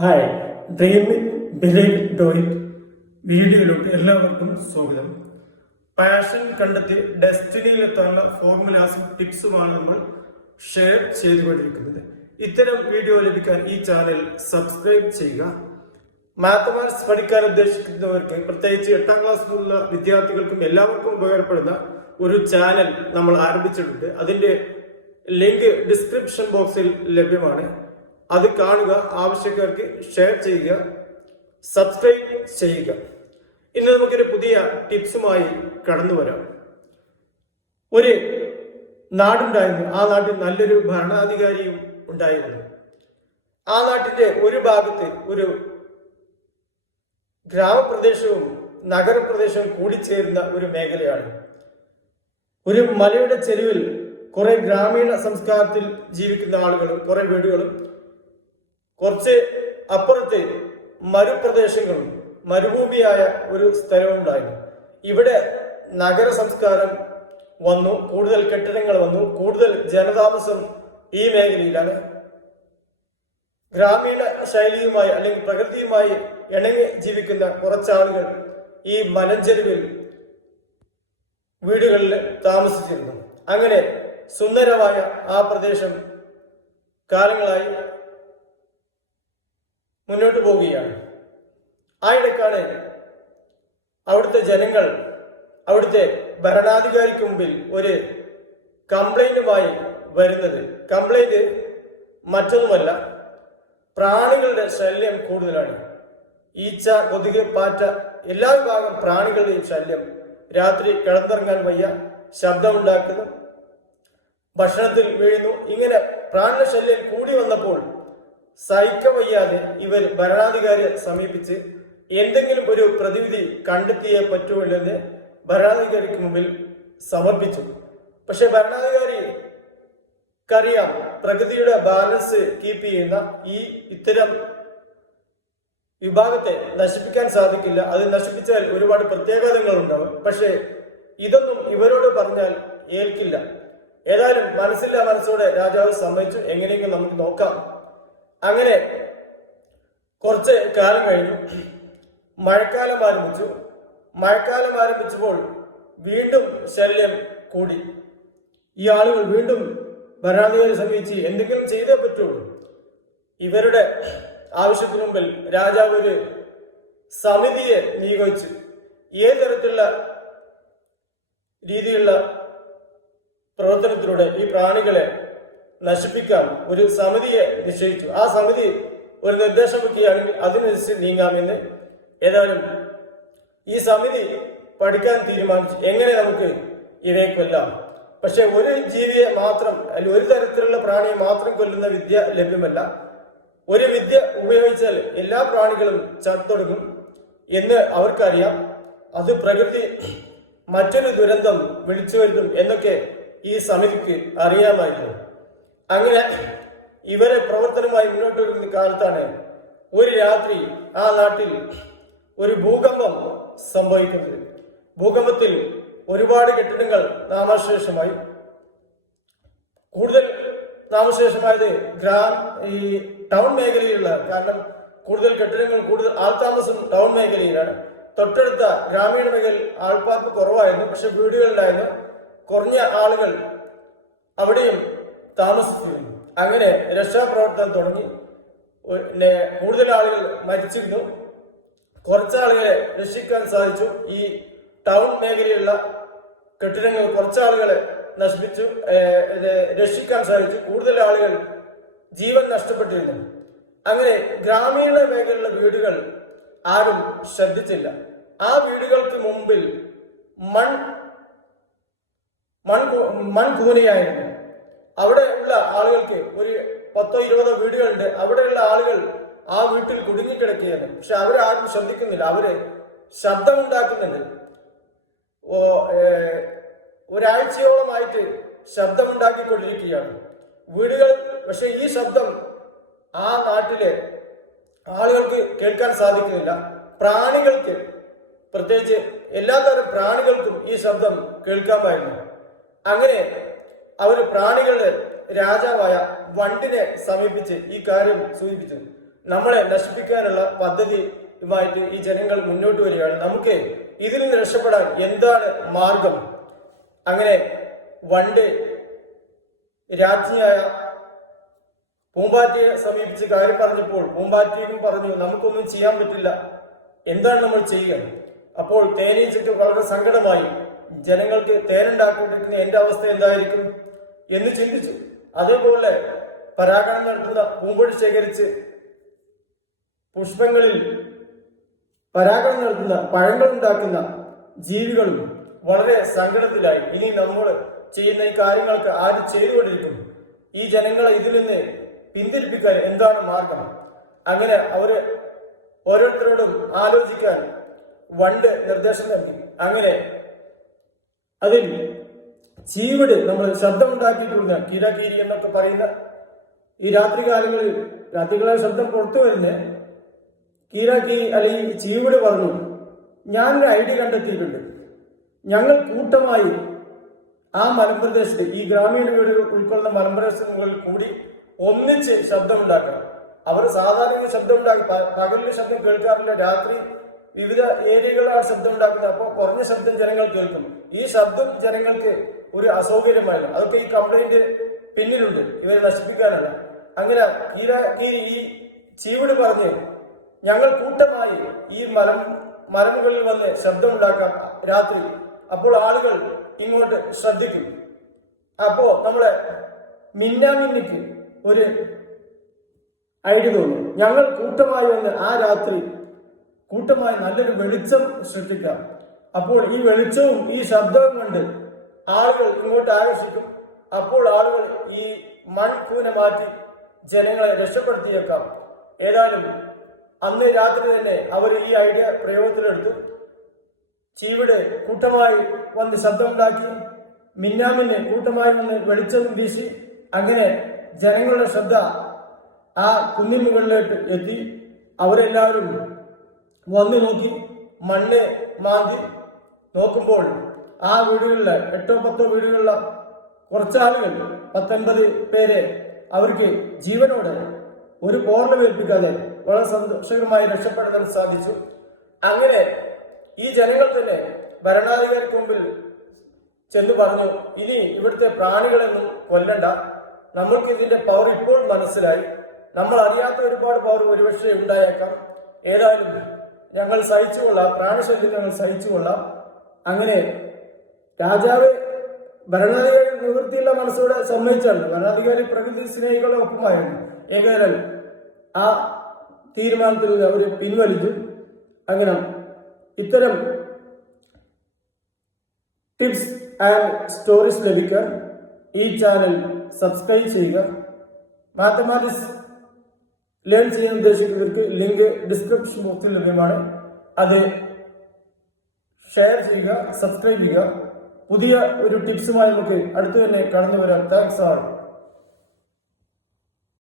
Hi, dream believe do it വീഡിയോയിലോട്ട് എല്ലാവർക്കും സ്വാഗതം. പാഷൻ കണ്ടെത്തി ഡെസ്റ്റിനിയിലെത്താനുള്ള ഫോർമുലാസും ടിപ്സുമാണ് നമ്മൾ ഷെയർ ചെയ്തുകൊണ്ടിരിക്കുന്നത്. ഇത്തരം വീഡിയോ ലഭിക്കാൻ ഈ ചാനൽ സബ്സ്ക്രൈബ് ചെയ്യുക. മാത്തമാറ്റിക്സ് പഠിക്കാൻ ഉദ്ദേശിക്കുന്നവർക്ക്, പ്രത്യേകിച്ച് 8ാം ക്ലാസ്സിലുള്ള വിദ്യാർത്ഥികൾക്കും എല്ലാവർക്കും ഉപകാരപ്പെടുന്ന ഒരു ചാനൽ നമ്മൾ ആരംഭിച്ചിട്ടുണ്ട്. അതിന്റെ ലിങ്ക് ഡിസ്ക്രിപ്ഷൻ ബോക്സിൽ ലഭ്യമാണ്. അത് കാണുക, ആവശ്യക്കാർക്ക് ഷെയർ ചെയ്യുക, സബ്സ്ക്രൈബ് ചെയ്യുക. ഇന്ന് നമുക്കൊരു പുതിയ ടിപ്സുമായി കടന്നു വരാം. ഒരു നാടുണ്ടായിരുന്നു. ആ നാട്ടിൽ നല്ലൊരു ഭരണാധികാരിയും ഉണ്ടായിരുന്നു. ആ നാട്ടിന്റെ ഒരു ഭാഗത്ത് ഒരു ഗ്രാമപ്രദേശവും നഗരപ്രദേശവും കൂടിച്ചേരുന്ന ഒരു മേഖലയാണ്. ഒരു മലയുടെ ചെരുവിൽ കുറെ ഗ്രാമീണ സംസ്കാരത്തിൽ ജീവിക്കുന്ന ആളുകളും കുറെ വീടുകളും, കുറച്ച് അപ്പുറത്ത് മരുപ്രദേശങ്ങളും മരുഭൂമിയായ ഒരു സ്ഥലവും ഉണ്ടായിരുന്നു. ഇവിടെ നഗര സംസ്കാരം വന്നു, കൂടുതൽ കെട്ടിടങ്ങൾ വന്നു, കൂടുതൽ ജനതാമസം ഈ മേഖലയിലാണ്. ഗ്രാമീണ ശൈലിയുമായി അല്ലെങ്കിൽ പ്രകൃതിയുമായി ഇണങ്ങി ജീവിക്കുന്ന കുറച്ചാളുകൾ ഈ മലഞ്ചെരുവിൽ വീടുകളിൽ താമസിച്ചിരുന്നു. അങ്ങനെ സുന്ദരമായ ആ പ്രദേശം കാലങ്ങളായി മുന്നോട്ട് പോവുകയാണ്. ആയിടക്കാണ് അവിടുത്തെ ജനങ്ങൾ അവിടുത്തെ ഭരണാധികാരിക്ക് മുമ്പിൽ ഒരു കംപ്ലൈന്റുമായി വരുന്നത്. കംപ്ലൈന്റ് മറ്റൊന്നുമല്ല, പ്രാണികളുടെ ശല്യം കൂടുതലാണ്. ഈച്ച, കൊതുക്, പാറ്റ, എല്ലാ വിഭാഗം പ്രാണികളുടെയും ശല്യം. രാത്രി കിടന്നിറങ്ങാൻ വയ്യ, ശബ്ദമുണ്ടാക്കുന്നു, ഭക്ഷണത്തിൽ വീഴുന്നു. ഇങ്ങനെ പ്രാണി ശല്യം കൂടി വന്നപ്പോൾ സഹിക്കവയ്യാതെ ഇവർ ഭരണാധികാരിയെ സമീപിച്ച് എന്തെങ്കിലും ഒരു പ്രതിവിധി കണ്ടെത്തിയേ പറ്റുമില്ലെന്ന് ഭരണാധികാരിക്ക് മുമ്പിൽ സമർപ്പിച്ചു. പക്ഷെ ഭരണാധികാരിക്കറിയാം, പ്രകൃതിയുടെ ബാലൻസ് കീപ്പ് ചെയ്യുന്ന ഇത്തരം വിഭാഗത്തെ നശിപ്പിക്കാൻ സാധിക്കില്ല. അത് നശിപ്പിച്ചാൽ ഒരുപാട് പ്രത്യാഘാതങ്ങൾ ഉണ്ടാവും. പക്ഷെ ഇതൊന്നും ഇവരോട് പറഞ്ഞാൽ ഏൽക്കില്ല. ഏതായാലും മനസ്സില്ലാ മനസ്സോടെ രാജാവ് സമ്മതിച്ചു. എങ്ങനെയെങ്കിലും നമുക്ക് നോക്കാം. അങ്ങനെ കുറച്ച് കാലം കഴിഞ്ഞു. മഴക്കാലം ആരംഭിച്ചു. മഴക്കാലം ആരംഭിച്ചപ്പോൾ വീണ്ടും ശല്യം കൂടി. ഈ ആളുകൾ വീണ്ടും ഭരണാധികാരി സമീപിച്ച് എന്തെങ്കിലും ചെയ്തേ പറ്റുള്ളൂ. ഇവരുടെ ആവശ്യത്തിനു മുമ്പിൽ രാജാവ് ഒരു സമിതിയെ നിയോഗിച്ചു. ഏത് തരത്തിലുള്ള രീതിയിലുള്ള പ്രവർത്തനത്തിലൂടെ ഈ പ്രാണികളെ നശിപ്പിക്കാൻ ഒരു സമിതിയെ നിശ്ചയിച്ചു. ആ സമിതി ഒരു നിർദ്ദേശം വെക്കുകയാണെങ്കിൽ അതിനനുസരിച്ച് നീങ്ങാമെന്ന്. ഏതായാലും ഈ സമിതി പഠിക്കാൻ തീരുമാനിച്ചു, എങ്ങനെ നമുക്ക് ഇവയെ കൊല്ലാം. പക്ഷെ ഒരു ജീവിയെ മാത്രം, അല്ലെങ്കിൽ ഒരു തരത്തിലുള്ള പ്രാണിയെ മാത്രം കൊല്ലുന്ന വിദ്യ ലഭ്യമല്ല. ഒരു വിദ്യ ഉപയോഗിച്ചാൽ എല്ലാ പ്രാണികളും ചത്തൊടുങ്ങും എന്ന് അവർക്കറിയാം. അത് പ്രകൃതി മറ്റൊരു ദുരന്തം വിളിച്ചു വരുത്തും എന്നൊക്കെ ഈ സമിതിക്ക് അറിയാമായിരുന്നു. അങ്ങനെ ഇവരെ പ്രവർത്തനമായി മുന്നോട്ട് വരുന്ന കാലത്താണ് ഒരു രാത്രി ആ നാട്ടിൽ ഒരു ഭൂകമ്പം സംഭവിക്കുന്നത്. ഭൂകമ്പത്തിൽ ഒരുപാട് കെട്ടിടങ്ങൾ നാമശേഷമായി. കൂടുതൽ നാമശേഷമായത് ഈ ടൗൺ മേഖലയിലുള്ള, കാരണം കൂടുതൽ കെട്ടിടങ്ങൾ, കൂടുതൽ ആൾതാമസം ടൗൺ മേഖലയിലാണ്. തൊട്ടടുത്ത ഗ്രാമീണ മേഖലയിൽ ആൾപ്പാർപ്പ് കുറവായിരുന്നു. പക്ഷെ വീടുകളിലായിരുന്നു. കുറഞ്ഞ ആളുകൾ അവിടെയും താമസിച്ചിരുന്നു. അങ്ങനെ രക്ഷാപ്രവർത്തനം തുടങ്ങി. കൂടുതൽ ആളുകൾ മരിച്ചിരുന്നു. കുറച്ചാളുകളെ രക്ഷിക്കാൻ സാധിച്ചു. ഈ ടൗൺ മേഖലയിലുള്ള കെട്ടിടങ്ങൾ കുറച്ചാളുകളെ നശിപ്പിച്ചു, രക്ഷിക്കാൻ സാധിച്ചു. കൂടുതൽ ആളുകൾ ജീവൻ നഷ്ടപ്പെട്ടിരുന്നു. അങ്ങനെ ഗ്രാമീണ മേഖലയിലുള്ള വീടുകൾ ആരും ശ്രദ്ധിച്ചില്ല. ആ വീടുകൾക്ക് മുമ്പിൽ മൺകൂനയായിരുന്നു. അവിടെ ഉള്ള ആളുകൾക്ക് ഒരു 10-20 വീടുകളുണ്ട്. അവിടെയുള്ള ആളുകൾ ആ വീട്ടിൽ കുടുങ്ങിക്കിടക്കുകയാണ്. പക്ഷെ അവരാരും ശ്രദ്ധിക്കുന്നില്ല. അവര് ശബ്ദമുണ്ടാക്കുന്നുണ്ട്. ഒരാഴ്ചയോളമായിട്ട് ശബ്ദമുണ്ടാക്കിക്കൊണ്ടിരിക്കുകയാണ് വീടുകൾ. പക്ഷെ ഈ ശബ്ദം ആ നാട്ടിലെ ആളുകൾക്ക് കേൾക്കാൻ സാധിക്കുന്നില്ല. പ്രാണികൾക്ക്, പ്രത്യേകിച്ച് എല്ലാത്തരം പ്രാണികൾക്കും ഈ ശബ്ദം കേൾക്കാമായിരുന്നു. അങ്ങനെ അവർ പ്രാണികളുടെ രാജാവായ വണ്ടിനെ സമീപിച്ച് ഈ കാര്യം സൂചിപ്പിച്ചു. നമ്മളെ നശിപ്പിക്കാനുള്ള പദ്ധതിയുമായിട്ട് ഈ ജനങ്ങൾ മുന്നോട്ട് വരികയാണ്. നമുക്ക് ഇതിൽ നിന്ന് രക്ഷപ്പെടാൻ എന്താണ് മാർഗം? അങ്ങനെ വണ്ട് രാജ്ഞിയായ പൂമ്പാറ്റയെ സമീപിച്ച് കാര്യം പറഞ്ഞപ്പോൾ പൂമ്പാറ്റയും പറഞ്ഞു, നമുക്കൊന്നും ചെയ്യാൻ പറ്റില്ല, എന്താണ് നമ്മൾ ചെയ്യുക? അപ്പോൾ തേനീച്ചയ്ക്ക് വളരെ സങ്കടമായി. ജനങ്ങൾക്ക് തേനുണ്ടാക്കിക്കൊണ്ടിരിക്കുന്ന എന്റെ അവസ്ഥ എന്തായിരിക്കും എന്ന് ചിന്തിച്ചു. അതേപോലെ പരാഗണം നടത്തുന്ന പൂമ്പൊടി ശേഖരിച്ച് പുഷ്പങ്ങളിൽ പരാഗണം നടത്തുന്ന പഴങ്ങൾ ഉണ്ടാക്കുന്ന ജീവികളും വളരെ സങ്കടത്തിലായി. ഇനി നമ്മൾ ചെയ്യുന്ന ഈ കാര്യങ്ങൾക്ക് ആര് ചെയ്തുകൊണ്ടിരിക്കും? ഈ ജനങ്ങളെ ഇതിൽ നിന്ന് പിന്തിരിപ്പിക്കാൻ എന്താണ് മാർഗം? അങ്ങനെ അവര് ഓരോരുത്തരോടും ആലോചിക്കാൻ വണ്ട് നിർദ്ദേശം നൽകി. അങ്ങനെ അതിൽ ചീവിട്, നമ്മൾ ശബ്ദമുണ്ടാക്കിയിട്ടുള്ള കിരകീരി എന്നൊക്കെ പറയുന്ന ഈ രാത്രികാലങ്ങളിൽ ശബ്ദം പുറത്തു വരുന്ന കീരാക്കി അല്ലെങ്കിൽ ചീവിട് പറഞ്ഞു, ഞാനൊരു ഐഡിയ കണ്ടെത്തിയിട്ടുണ്ട്. ഞങ്ങൾ കൂട്ടമായി ആ മലമ്പ്രദേശത്ത്, ഈ ഗ്രാമീണ വീടുകൾ ഉൾക്കൊള്ളുന്ന മലമ്പ്രദേശങ്ങളിൽ കൂടി ഒന്നിച്ച് ശബ്ദമുണ്ടാക്കണം. അവർ സാധാരണ ശബ്ദമുണ്ടാക്കി പകലിൽ ശബ്ദം കേൾക്കാറില്ല, രാത്രി വിവിധ ഏരിയകളിലാണ് ശബ്ദം ഉണ്ടാക്കുന്നത്. അപ്പോൾ കുറഞ്ഞ ശബ്ദം ജനങ്ങൾ കേൾക്കും. ഈ ശബ്ദം ജനങ്ങൾക്ക് ഒരു അസൗകര്യമായിരുന്നു. അതൊക്കെ ഈ കംപ്ലൈന്റ് പിന്നിലുണ്ട്, ഇവരെ നശിപ്പിക്കാനല്ല. അങ്ങനെ ഈ ചീവിട് പറഞ്ഞ്, ഞങ്ങൾ കൂട്ടമായി ഈ മലമുകളിൽ വന്ന് ശബ്ദമുണ്ടാക്കാം രാത്രി, അപ്പോൾ ആളുകൾ ഇങ്ങോട്ട് ശ്രദ്ധിക്കും. അപ്പോ നമ്മളെ മിന്നാമിന്നിക്ക് ഒരു ഐഡിയ തോന്നി, ഞങ്ങൾ കൂട്ടമായി വന്ന് ആ രാത്രി കൂട്ടമായി നല്ലൊരു വെളിച്ചം സൃഷ്ടിക്കാം. അപ്പോൾ ഈ വെളിച്ചവും ഈ ശബ്ദവും കൊണ്ട് ആളുകൾ ഇങ്ങോട്ട് ആകർഷിക്കും. അപ്പോൾ ആളുകൾ ഈ മൺകൂന മാറ്റി ജനങ്ങളെ രക്ഷപ്പെടുത്തിയേക്കാം. ഏതായാലും അന്ന് രാത്രി തന്നെ അവർ ഈ ഐഡിയ പ്രയോഗത്തിലെടുത്തു. ചീവിട് കൂട്ടമായി വന്ന് ശബ്ദമുണ്ടാക്കി, മിന്നാമിന് കൂട്ടമായി വന്ന് വെളിച്ചം വീശി. അങ്ങനെ ജനങ്ങളുടെ ശ്രദ്ധ ആ കുന്നിൻ മുകളിലേക്ക് എത്തി. അവരെല്ലാവരും വന്നു നോക്കി, മണ്ണ് മാന്തി നോക്കുമ്പോൾ ആ വീടുകളിലെ 8-10 വീടുകളിലെ കുറച്ചാളുകൾ, 19 പേരെ അവർക്ക് ജീവനോടെ ഒരു പോർണമേൽപ്പിക്കാതെ വളരെ സന്തോഷകരമായി രക്ഷപ്പെടാൻ സാധിച്ചു. അങ്ങനെ ഈ ജനങ്ങൾ തന്നെ ഭരണാധികാരിക്ക് മുമ്പിൽ ചെന്ന് പറഞ്ഞു, ഇനി ഇവിടുത്തെ പ്രാണികളൊന്നും കൊല്ലണ്ട, നമ്മൾക്ക് ഇതിന്റെ പവർ ഇപ്പോൾ മനസ്സിലായി, നമ്മൾ അറിയാത്ത ഒരുപാട് പവർ ഒരുപക്ഷെ ഉണ്ടായേക്കാം, ഏതായാലും ഞങ്ങൾ സഹിച്ചുകൊള്ളാം, പ്രാണിശല്യം ഞങ്ങൾ സഹിച്ചുകൊള്ളാം. അങ്ങനെ രാജാവ് ഭരണാധികാരി നിവൃത്തിയുള്ള മനസ്സോടെ സമ്മതിച്ചാണ്. ഭരണാധികാരി പ്രകൃതി സ്നേഹികളുടെ ഒപ്പമായിരുന്നു. ഏകദേശം ആ തീരുമാനത്തിൽ അവർ പിൻവലിച്ചു. അങ്ങനെ ഇത്തരം ടിപ്സ് ആൻഡ് സ്റ്റോറീസ് ലഭിക്കാൻ ഈ ചാനൽ സബ്സ്ക്രൈബ് ചെയ്യുക. മാത്തമാറ്റിക്സ് ലേൺ ചെയ്യാൻ ഉദ്ദേശിക്കുന്നവർക്ക് ലിങ്ക് ഡിസ്ക്രിപ്ഷൻ ബോക്സിൽ ലഭ്യമാണ്. അത് ഷെയർ ചെയ്യുക, സബ്സ്ക്രൈബ് ചെയ്യുക. പുതിയ ഒരു ടിപ്സുമായി നമുക്ക് അടുത്തു തന്നെ കടന്നു വരാം. താങ്ക്സ് ആൾ.